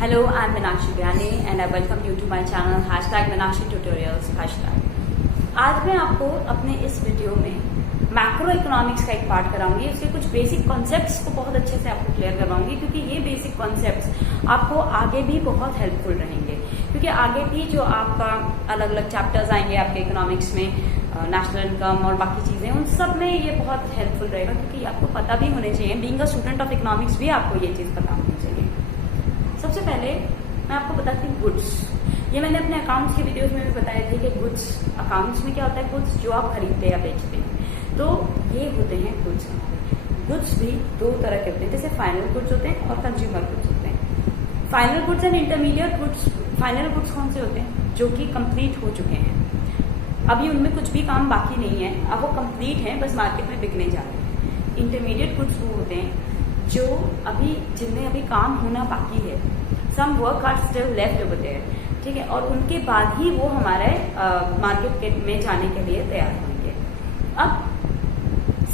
Hello, I'm Meenakshi Gyani and I welcome you to my channel #MeenakshiTutorials #। आज मैं आपको अपने इस वीडियो में मैक्रो इकोनॉमिक्स का एक पार्ट कराऊंगी। उसके कुछ बेसिक कॉन्सेप्ट्स को बहुत अच्छे से आपको क्लियर करवाऊंगी, क्योंकि ये बेसिक कॉन्सेप्ट्स आपको आगे भी बहुत हेल्पफुल रहेंगे। क्योंकि आगे भी जो आपका अलग अलग चैप्टर्स आएंगे आपके इकोनॉमिक्स में, नेशनल इनकम और बाकी चीजें, उन सब में ये बहुत हेल्पफुल रहेगा, क्योंकि आपको पता भी होने चाहिए। Being a student of economics भी आपको ये चीज पता होनी चाहिए। सबसे पहले मैं आपको बताती हूँ गुड्स। ये मैंने अपने अकाउंट्स के वीडियोस में भी बताया था कि गुड्स, अकाउंट्स में क्या होता है, गुड्स जो आप खरीदते या बेचते हैं, तो ये होते हैं गुड्स। गुड्स भी दो तरह के होते हैं, जैसे फाइनल गुड्स होते हैं और कंज्यूमर गुड्स होते हैं। Final goods and intermediate goods. Final goods कौन से होते हैं? जो कि कंप्लीट हो चुके हैं, अभी उनमें कुछ भी काम बाकी नहीं है, अब वो कंप्लीट है, बस मार्केट में बिकने जा रहे हैं। इंटरमीडिएट गुड्स वो होते हैं जो अभी, जिनमें अभी काम होना बाकी है, some work are still left over there, ठीक है, और उनके बाद ही वो हमारे मार्केट में जाने के लिए तैयार होंगे। अब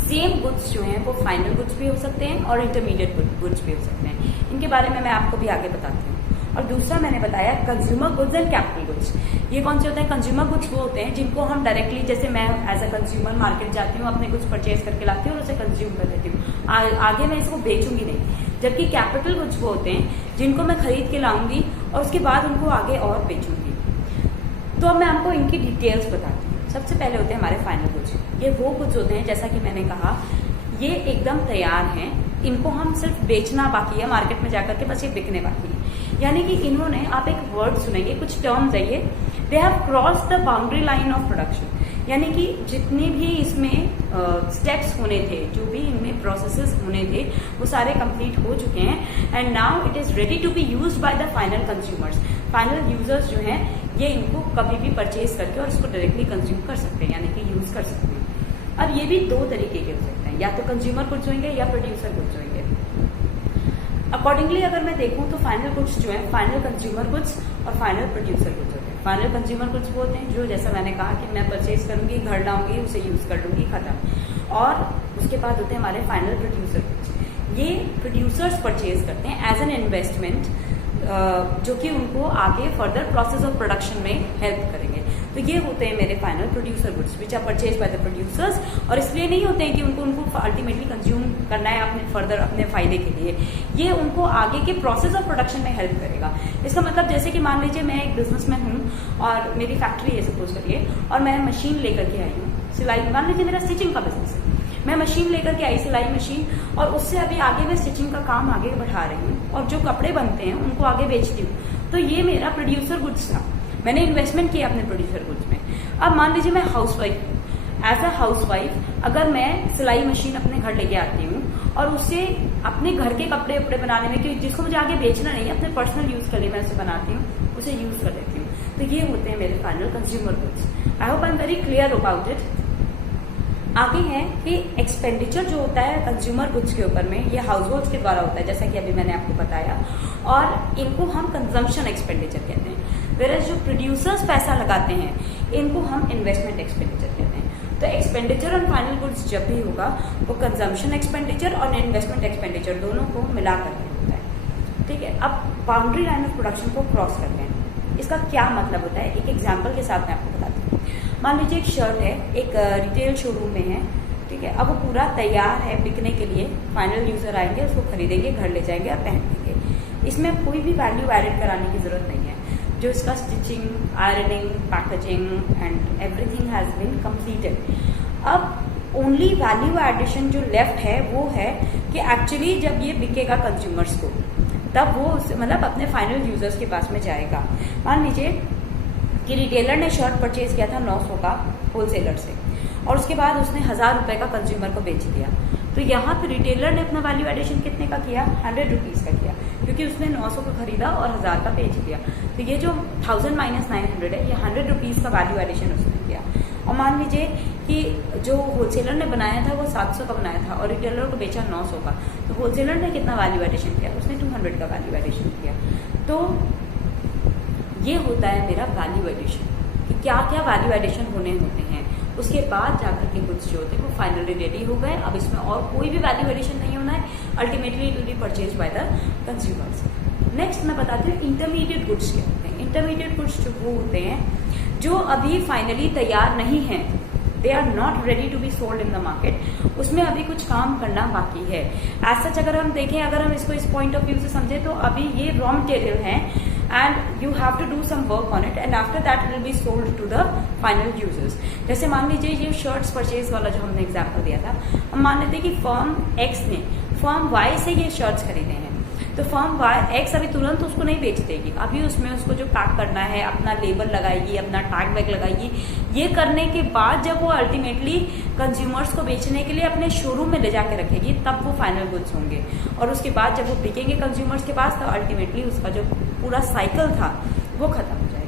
सेम गुड्स जो हैं वो फाइनल गुड्स भी हो सकते हैं और इंटरमीडिएट गुड्स भी हो सकते हैं। इनके बारे में मैं आपको भी आगे बताती हूँ। और दूसरा मैंने बताया consumer goods and capital goods. ये कौन से होते हैं? कंज्यूमर गुड्स वो होते हैं जिनको हम डायरेक्टली, जैसे मैं एज अ कंज्यूमर मार्केट जाती हूँ, अपने कुछ परचेज करके लाती हूँ और उसे कंज्यूम कर लेती हूँ, आगे मैं इसको बेचूंगी नहीं। जबकि कैपिटल गुड्स वो होते हैं जिनको मैं खरीद के लाऊंगी और उसके बाद उनको आगे और बेचूंगी। तो अब मैं आपको इनकी डिटेल्स बताती हूँ। सबसे पहले होते हैं हमारे फाइनल गुड्स। ये वो गुड्स होते हैं, जैसा कि मैंने कहा, ये एकदम तैयार हैं, इनको हम सिर्फ बेचना बाकी है, मार्केट में जाकर के बस ये बिकने बाकी है। यानी कि इन्होंने, आप एक वर्ड सुनेंगे, कुछ टर्म्स है ये, they have cross the boundary line of production. यानी कि जितने भी इसमें स्टेप्स होने थे, जो भी इनमें प्रोसेसेस होने थे, वो सारे कंप्लीट हो चुके हैं and now it is ready to be used by the final consumers. Final users जो हैं, ये इनको कभी भी परचेज करके और इसको डायरेक्टली कंज्यूम कर सकते हैं, यानी कि यूज कर सकते हैं। अब ये भी दो तरीके के हो सकते हैं, या तो कंज्यूमर गुड्स होंगे या प्रोड्यूसर गुड्स होंगे। अकॉर्डिंगली अगर मैं देखूं तो फाइनल गुड्स जो है, फाइनल कंज्यूमर गुड्स और फाइनल प्रोड्यूसर गुड्स होते हैं। फाइनल कंज्यूमर गुड्स वो होते हैं जो, जैसा मैंने कहा, कि मैं परचेज करूंगी, घर लाऊंगी, उसे यूज कर लूंगी, खत्म। और उसके बाद होते हैं हमारे फाइनल प्रोड्यूसर गुड्स। ये प्रोड्यूसर्स परचेज करते हैं एज एन इन्वेस्टमेंट, जो कि उनको आगे फर्दर प्रोसेस ऑफ प्रोडक्शन में हेल्प करेंगे। तो ये होते हैं मेरे final producer goods which are purchase by the producers. और इसलिए नहीं होते हैं कि उनको अल्टीमेटली कंज्यूम करना है अपने फर्दर अपने फायदे के लिए, ये उनको आगे के प्रोसेस ऑफ प्रोडक्शन में हेल्प करेगा। इसका मतलब, जैसे कि मान लीजिए मैं एक बिजनेसमैन हूँ और मेरी फैक्ट्री है, सपोज करिए, और मैं मशीन लेकर के आई हूँ सिलाई, मान लीजिए मेरा स्टिचिंग का बिजनेस है, मैं मशीन लेकर के आई, सिलाई मशीन, और उससे अभी आगे मैं स्टिचिंग का काम आगे बढ़ा रही हूँ और जो कपड़े बनते हैं उनको आगे बेचती हूँ। तो ये मेरा प्रोड्यूसर गुड्स था, मैंने इन्वेस्टमेंट किया अपने प्रोड्यूसर गुड्स में। अब मान लीजिए मैं हाउसवाइफ हूँ, एज अ हाउसवाइफ अगर मैं सिलाई मशीन अपने घर लेके आती हूँ और उससे अपने घर के कपड़े उपड़े बनाने में, क्योंकि जिसको मुझे आगे बेचना नहीं है, अपने पर्सनल यूज के लिए मैं उसे बनाती हूँ, उसे यूज कर लेती हूँ। तो ये होते हैं मेरे final consumer goods. I hope I am very clear about it. आगे है कि एक्सपेंडिचर जो होता है कंज्यूमर गुड्स के ऊपर में, ये हाउस होल्ड के द्वारा होता है, जैसा कि अभी मैंने आपको बताया, और इनको हम कंजम्पशन एक्सपेंडिचर कहते हैं। वेरएज़ जो प्रोड्यूसर्स पैसा लगाते हैं, इनको हम इन्वेस्टमेंट एक्सपेंडिचर कहते हैं। तो एक्सपेंडिचर ऑन फाइनल गुड्स जब भी होगा, वो कंजम्पशन एक्सपेंडिचर और इन्वेस्टमेंट एक्सपेंडिचर दोनों को मिला करके होता है, ठीक है। अब बाउंड्री लाइन ऑफ प्रोडक्शन को क्रॉस करते हैं, इसका क्या मतलब होता है, एक एग्जाम्पल के साथ मैं आपको बताती हूँ। मान लीजिए एक शर्ट है, एक रिटेल शोरूम में है, ठीक है, अब वो पूरा तैयार है बिकने के लिए, फाइनल यूजर आएंगे, उसको खरीदेंगे, घर ले जाएंगे और पहनेंगे। इसमें कोई भी वैल्यू एडेड कराने की जरूरत नहीं है। जो इसका stitching, ironing, packaging and everything has been completed. अब ओनली वैल्यू एडिशन जो लेफ्ट है वो है कि एक्चुअली जब ये बिकेगा कंज्यूमर्स को, तब वो मतलब अपने फाइनल यूजर्स के पास में जाएगा। मान लीजिए कि रिटेलर ने शर्ट परचेज किया था 900 का होलसेलर से, और उसके बाद उसने 1000 रुपए का कंज्यूमर को बेच दिया। तो यहाँ पे रिटेलर ने अपना वैल्यू एडिशन कितने का किया? 100 रुपीज का किया, क्योंकि उसने 900 का खरीदा और 1000 का बेच दिया। तो ये जो 1000 माइनस 900 है, ये 100 रुपीज का वैल्यू एडिशन उसने किया। और मान लीजिए कि जो होलसेलर ने बनाया था वो 700 का बनाया था और रिटेलर को बेचा 900 का, तो होलसेलर ने कितना वैल्यू एडिशन किया? उसने 200 का वैल्यू एडिशन किया। तो ये होता है मेरा वैल्यू एडिशन, कि क्या क्या वैल्यू एडिशन होने होते हैं, उसके बाद जाकर के गुड्स जो होते हैं वो फाइनली रेडी हो गए। अब इसमें और कोई भी वैल्यू एडिशन नहीं होना है, ultimately it will be purchase by the consumers. Next मैं बताती हूँ इंटरमीडिएट गुड्स क्या होते हैं। इंटरमीडिएट गुड्स जो वो होते हैं जो अभी फाइनली तैयार नहीं है, they are not ready to be sold in the market, उसमें अभी कुछ काम करना बाकी है। एज सच अगर हम देखें, अगर हम इसको इस पॉइंट ऑफ व्यू से समझे तो अभी ये रॉ मटेरियल है and you have to do some work on it and after that will be sold to the final users. जैसे मान लीजिए ये शर्ट्स परचेज वाला जो हमने एग्जाम्पल दिया था, हम मान लेते कि फर्म एक्स ने फर्म वाई से ये शर्ट्स खरीदे हैं, तो फर्म एक्स अभी तुरंत उसको नहीं बेच देगी, अभी उसमें उसको जो पैक करना है, अपना लेबल लगाएगी, अपना टैग बैग लगाएगी। ये करने के बाद जब वो अल्टीमेटली कंज्यूमर्स को बेचने के लिए अपने शोरूम में ले जाके रखेगी, तब वो फाइनल गुड्स होंगे। और उसके बाद जब वो बिकेंगे कंज्यूमर्स के पास, तो अल्टीमेटली उसका जो पूरा साइकिल था वो खत्म हो जाएगा।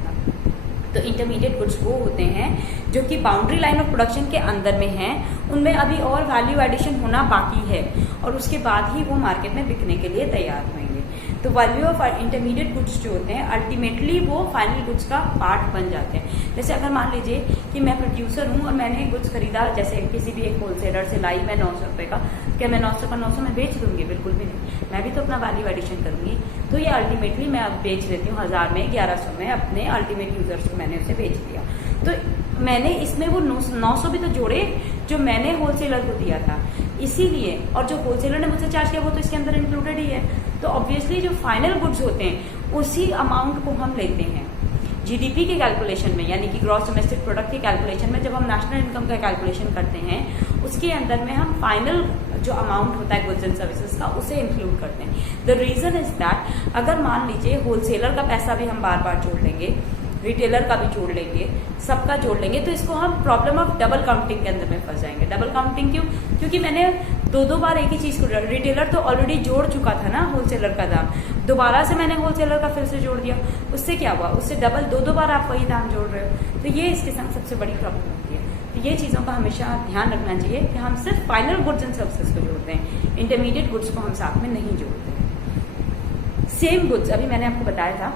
तो इंटरमीडिएट गुड्स वो होते हैं जो कि बाउंड्री लाइन ऑफ प्रोडक्शन के अंदर में हैं, उनमें अभी और वैल्यू एडिशन होना बाकी है और उसके बाद ही वो मार्केट में बिकने के लिए तैयार होंगे। तो वैल्यू ऑफ इंटरमीडिएट गुड्स जो होते हैं अल्टीमेटली वो फाइनल गुड्स का पार्ट बन जाते हैं। जैसे अगर मान लीजिए कि मैं प्रोड्यूसर हूँ और मैंने गुड्स खरीदा, जैसे किसी भी एक होलसेलर से लाई मैं 900 रुपये का, क्या मैं 900 का 900 में बेच दूंगी? बिल्कुल भी नहीं, मैं भी तो अपना वैल्यू एडिशन करूंगी। तो ये अल्टीमेटली मैं अब बेच देती हूँ 1000 में, 1100 में, अपने अल्टीमेट यूजर्स को मैंने उसे बेच दिया। तो मैंने इसमें वो 900 भी तो जोड़े जो मैंने होलसेलर को दिया था, इसीलिए, और जो होलसेलर ने मुझसे चार्ज किया वो तो इसके अंदर इंक्लूडेड ही है। तो ऑब्वियसली जो फाइनल गुड्स होते हैं उसी अमाउंट को हम लेते हैं जीडीपी के कैलकुलेशन में, यानी कि ग्रॉस डोमेस्टिक प्रोडक्ट के कैलकुलेशन में। जब हम नेशनल इनकम का कैलकुलेशन करते हैं उसके अंदर में हम फाइनल जो अमाउंट होता है गुड्स एंड सर्विसेज का उसे इंक्लूड करते हैं। द रीजन इज दैट अगर मान लीजिए होलसेलर का पैसा भी हम बार बार जोड़ लेंगे, रिटेलर का भी जोड़ लेंगे, सबका जोड़ लेंगे, तो इसको हम प्रॉब्लम ऑफ डबल काउंटिंग के अंदर में फंस जाएंगे। डबल काउंटिंग क्यों? क्योंकि मैंने दो बार एक ही चीज को, रिटेलर तो ऑलरेडी जोड़ चुका था ना होलसेलर का दाम, दोबारा से मैंने होलसेलर का फिर से जोड़ दिया, उससे क्या हुआ? उससे डबल दो बार आप वही दाम जोड़ रहे हो। तो ये इसके साथ सबसे बड़ी प्रॉब्लम होती है। तो ये चीजों का हमेशा ध्यान रखना चाहिए कि हम सिर्फ फाइनल गुड्स एंड सर्विसेज को जोड़ते हैं, इंटरमीडिएट गुड्स को हम साथ में नहीं जोड़ते हैं। सेम गुड्स, अभी मैंने आपको बताया था,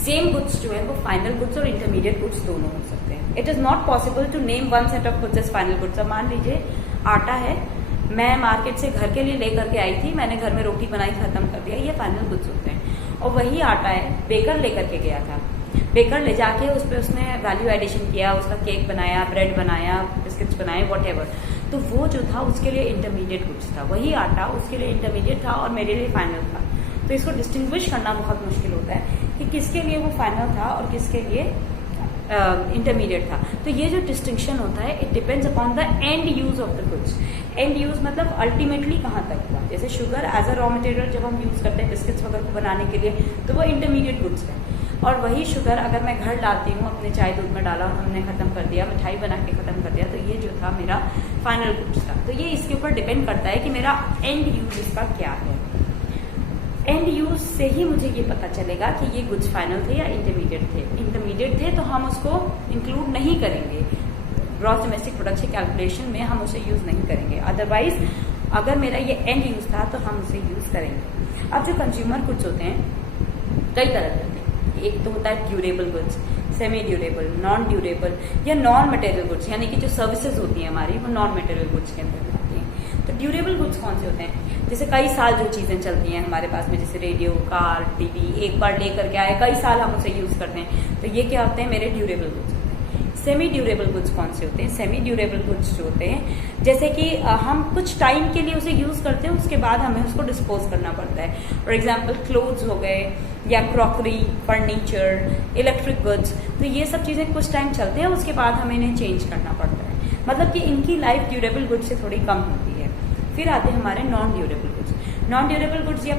सेम गुड्स जो है वो फाइनल गुड्स और इंटरमीडिएट गुड्स दोनों हो सकते हैं। It is not possible to name one set of goods as final goods. अब मान लीजिए आटा है, मैं मार्केट से घर के लिए लेकर के आई थी, मैंने घर में रोटी बनाई, खत्म कर दिया, ये फाइनल गुड्स होते हैं। और वही आटा है बेकर लेकर के गया था, बेकर ले जाके उस पर उसने वैल्यू एडिशन किया, उसका केक बनाया, ब्रेड बनाया, बिस्किट्स बनाए, वॉट तो वो जो था उसके लिए इंटरमीडिएट गुड्स था। वही आटा उसके लिए इंटरमीडिएट था और मेरे लिए फाइनल था। तो इसको डिस्टिंग्विश करना बहुत मुश्किल होता है कि किसके लिए वो फाइनल था और किसके लिए इंटरमीडिएट था। तो ये जो डिस्टिंक्शन होता है it depends upon the end use of the goods. End use मतलब अल्टीमेटली कहाँ तक हुआ। जैसे sugar as a raw material जब हम यूज करते हैं बिस्किट्स वगैरह को बनाने के लिए, तो वो इंटरमीडिएट गुड्स है। और वही शुगर अगर मैं घर लाती हूँ, अपने चाय दूध में डाला, हमने खत्म कर दिया, मिठाई बना के खत्म कर दिया, तो ये जो था मेरा फाइनल गुड्स था। तो ये इसके ऊपर डिपेंड करता है कि मेरा एंड यूज इसका क्या है। एंड यूज से ही मुझे ये पता चलेगा कि ये गुड्स फाइनल थे या इंटरमीडिएट थे। इंटरमीडिएट थे तो हम उसको इंक्लूड नहीं करेंगे, ग्रॉस डोमेस्टिक प्रोडक्ट के कैलकुलेशन में हम उसे यूज नहीं करेंगे। अदरवाइज अगर मेरा ये एंड यूज था तो हम उसे यूज करेंगे। अब जो कंज्यूमर गुड्स होते हैं कई तरह के होते हैं। एक तो होता है durable goods, semi durable, non durable या नॉन मटेरियल गुड्स, यानी कि जो सर्विसेज होती है हमारी वो नॉन मटेरियल गुड्स के अंदर आती हैं। तो ड्यूरेबल गुड्स कौन से होते हैं? जैसे कई साल जो चीजें चलती हैं हमारे पास में, जैसे रेडियो, कार, टीवी, एक बार लेकर के आए, कई साल हम उसे यूज करते हैं, तो ये क्या होते हैं? मेरे ड्यूरेबल गुड्स होते हैं। सेमी ड्यूरेबल गुड्स कौन से होते हैं? सेमी ड्यूरेबल गुड्स जो होते हैं जैसे कि हम कुछ टाइम के लिए उसे यूज करते हैं, उसके बाद हमें उसको डिस्पोज करना पड़ता है। फॉर एग्जाम्पल क्लोथ्स हो गए या क्रॉकरी, फर्नीचर, इलेक्ट्रिक गुड्स, तो ये सब चीजें कुछ टाइम चलते हैं, उसके बाद हमें इन्हें चेंज करना पड़ता है, मतलब कि इनकी लाइफ ड्यूरेबल गुड्स से थोड़ी कम होती है। फिर आते हैं हमारे non durable goods. Non durable goods या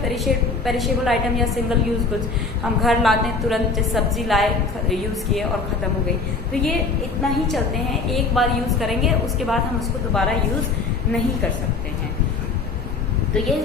पेरिशेबल आइटम या सिंगल यूज गुड्स, हम घर लाते हैं, तुरंत सब्जी लाए, यूज किए और खत्म हो गई, तो ये इतना ही चलते हैं, एक बार यूज करेंगे, उसके बाद हम उसको दोबारा यूज नहीं कर सकते हैं। तो ये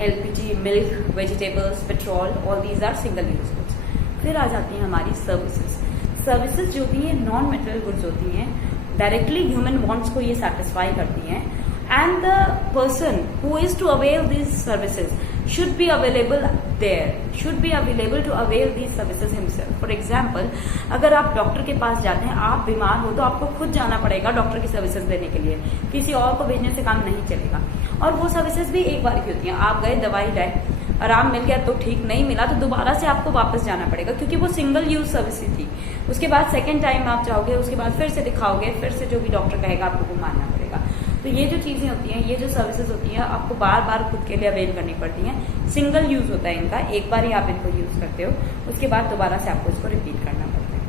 LPG, milk, vegetables, petrol, all these are single use goods. फिर आ जाती हैं हमारी सर्विसेज। सर्विसेज जो भी है नॉन मटेरियल गुड्स होती हैं, डायरेक्टली ह्यूमन वांट्स को ये सेटिस्फाई करती हैं, and the person who is to avail these services should be available there, should be available to avail these services himself. For example, अगर आप डॉक्टर के पास जाते हैं, आप बीमार हो तो आपको खुद जाना पड़ेगा डॉक्टर की सर्विसेज देने के लिए, किसी और को भेजने से काम नहीं चलेगा। और वो सर्विसेज भी एक बार की होती हैं। आप गए, दवाई लाए, आराम मिल गया तो ठीक, नहीं मिला तो दोबारा से आपको वापस जाना पड़ेगा, क्योंकि वो सिंगल यूज सर्विस ही थी। उसके बाद सेकेंड टाइम आप जाओगे, उसके बाद फिर से दिखाओगे, फिर से जो भी डॉक्टर कहेगा आपको वो मानना पड़ेगा। तो ये जो चीजें होती हैं, ये जो सर्विसेज होती हैं, आपको बार बार खुद के लिए अवेल करनी पड़ती हैं। सिंगल यूज होता है इनका, एक बार ही आप इनको यूज करते हो, उसके बाद दोबारा से आपको इसको रिपीट करना पड़ता है।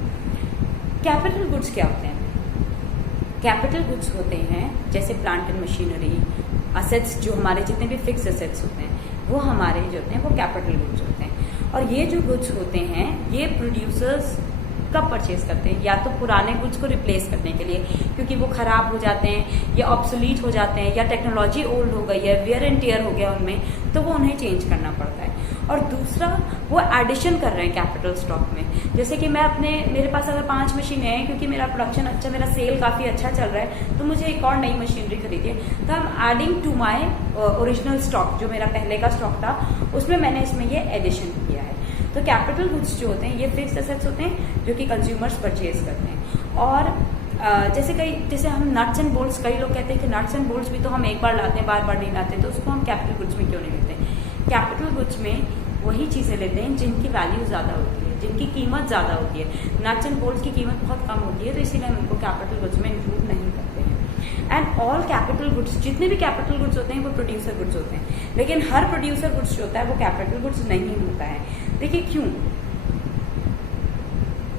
कैपिटल गुड्स क्या होते हैं? कैपिटल गुड्स होते हैं जैसे प्लांट एंड मशीनरी, असेट्स, जो हमारे जितने भी फिक्स असेट्स होते हैं वो हमारे जो होते हैं वो कैपिटल गुड्स होते हैं। और ये जो गुड्स होते हैं ये प्रोड्यूसर्स कब परचेज करते हैं? या तो पुराने गुड्स को रिप्लेस करने के लिए, क्योंकि वो खराब हो जाते हैं या ऑब्सोलीट हो जाते हैं या टेक्नोलॉजी ओल्ड हो गई है, वेयर एंड टेयर हो गया उनमें, तो वो उन्हें चेंज करना पड़ता है। और दूसरा, वो एडिशन कर रहे हैं कैपिटल स्टॉक में। जैसे कि मेरे पास अगर 5 मशीनें हैं, क्योंकि मेरा प्रोडक्शन अच्छा, मेरा सेल काफी अच्छा चल रहा है, तो मुझे एक और नई मशीनरी खरीदी है, तो I am adding to my original stock, जो मेरा पहले का स्टॉक था उसमें मैंने इसमें ये एडिशन किया है। तो कैपिटल गुड्स जो होते हैं ये फिक्स्ड एसेट्स होते हैं जो कि कंज्यूमर्स परचेज करते हैं। और जैसे हम नट्स एंड बोल्ट्स, कई लोग कहते हैं कि नट्स एंड बोल्ट्स भी तो हम एक बार लाते हैं, बार बार नहीं लाते, तो उसको हम कैपिटल गुड्स में क्यों नहीं लेते? कैपिटल गुड्स में वही चीजें लेते हैं जिनकी वैल्यू ज्यादा होती है, जिनकी कीमत ज्यादा होती है। नट्स एंड बोल्ट्स की कीमत बहुत कम होती है, तो इसीलिए हम इनको कैपिटल गुड्स में इंक्लूड नहीं करते हैं। एंड ऑल कैपिटल गुड्स, जितने भी कैपिटल गुड्स होते हैं वो प्रोड्यूसर गुड्स होते हैं, लेकिन हर प्रोड्यूसर गुड्स जो होता है वो कैपिटल गुड्स नहीं होता है। देखिए क्यों?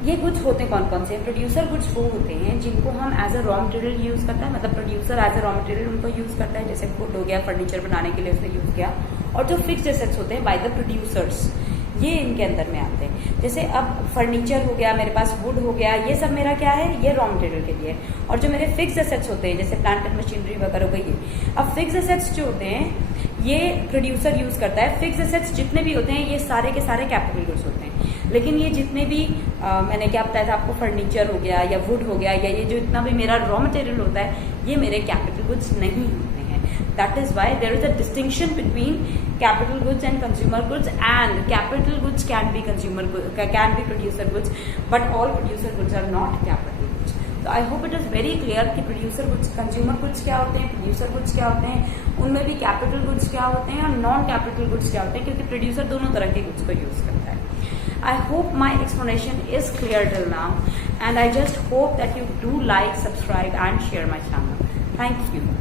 ये गुड्स होते कौन कौन से? प्रोड्यूसर गुड्स वो होते हैं जिनको हम as a raw material use करता है, मतलब producer as a raw material उनको यूज करता है, जैसे वुड हो गया, फर्नीचर बनाने के लिए उसने यूज किया। और जो फिक्स्ड एसेट्स होते हैं बाय द प्रोड्यूसर्स, ये इनके अंदर में आते हैं। जैसे अब फर्नीचर हो गया, मेरे पास वुड हो गया, ये सब मेरा क्या है? ये रॉ मटेरियल के लिए। और जो मेरे फिक्स्ड एसेट्स होते हैं जैसे प्लांट एंड मशीनरी वगैरह हो गई, अब फिक्स्ड एसेट्स जो होते हैं ये प्रोड्यूसर यूज करता है। फिक्स्ड एसेट्स जितने भी होते हैं ये सारे के सारे कैपिटल गुड्स होते हैं, लेकिन ये जितने भी मैंने क्या बताया था आपको, फर्नीचर हो गया या वुड हो गया, या ये जो इतना भी मेरा रॉ मटेरियल होता है ये मेरे कैपिटल गुड्स नहीं होते हैं। That is why there is a distinction between capital goods and consumer goods, and capital goods can be producer goods, but all producer goods are not capital goods. तो I hope it is very clear कि producer goods, consumer goods क्या होते हैं, producer goods क्या होते हैं, उनमें भी कैपिटल गुड्स क्या होते हैं और नॉन कैपिटल गुड्स क्या होते हैं, क्योंकि प्रोड्यूसर दोनों तरह के गुड्स को यूज करता है। I hope my explanation is clear till now, and I just hope that you do like, subscribe and share my channel. Thank you.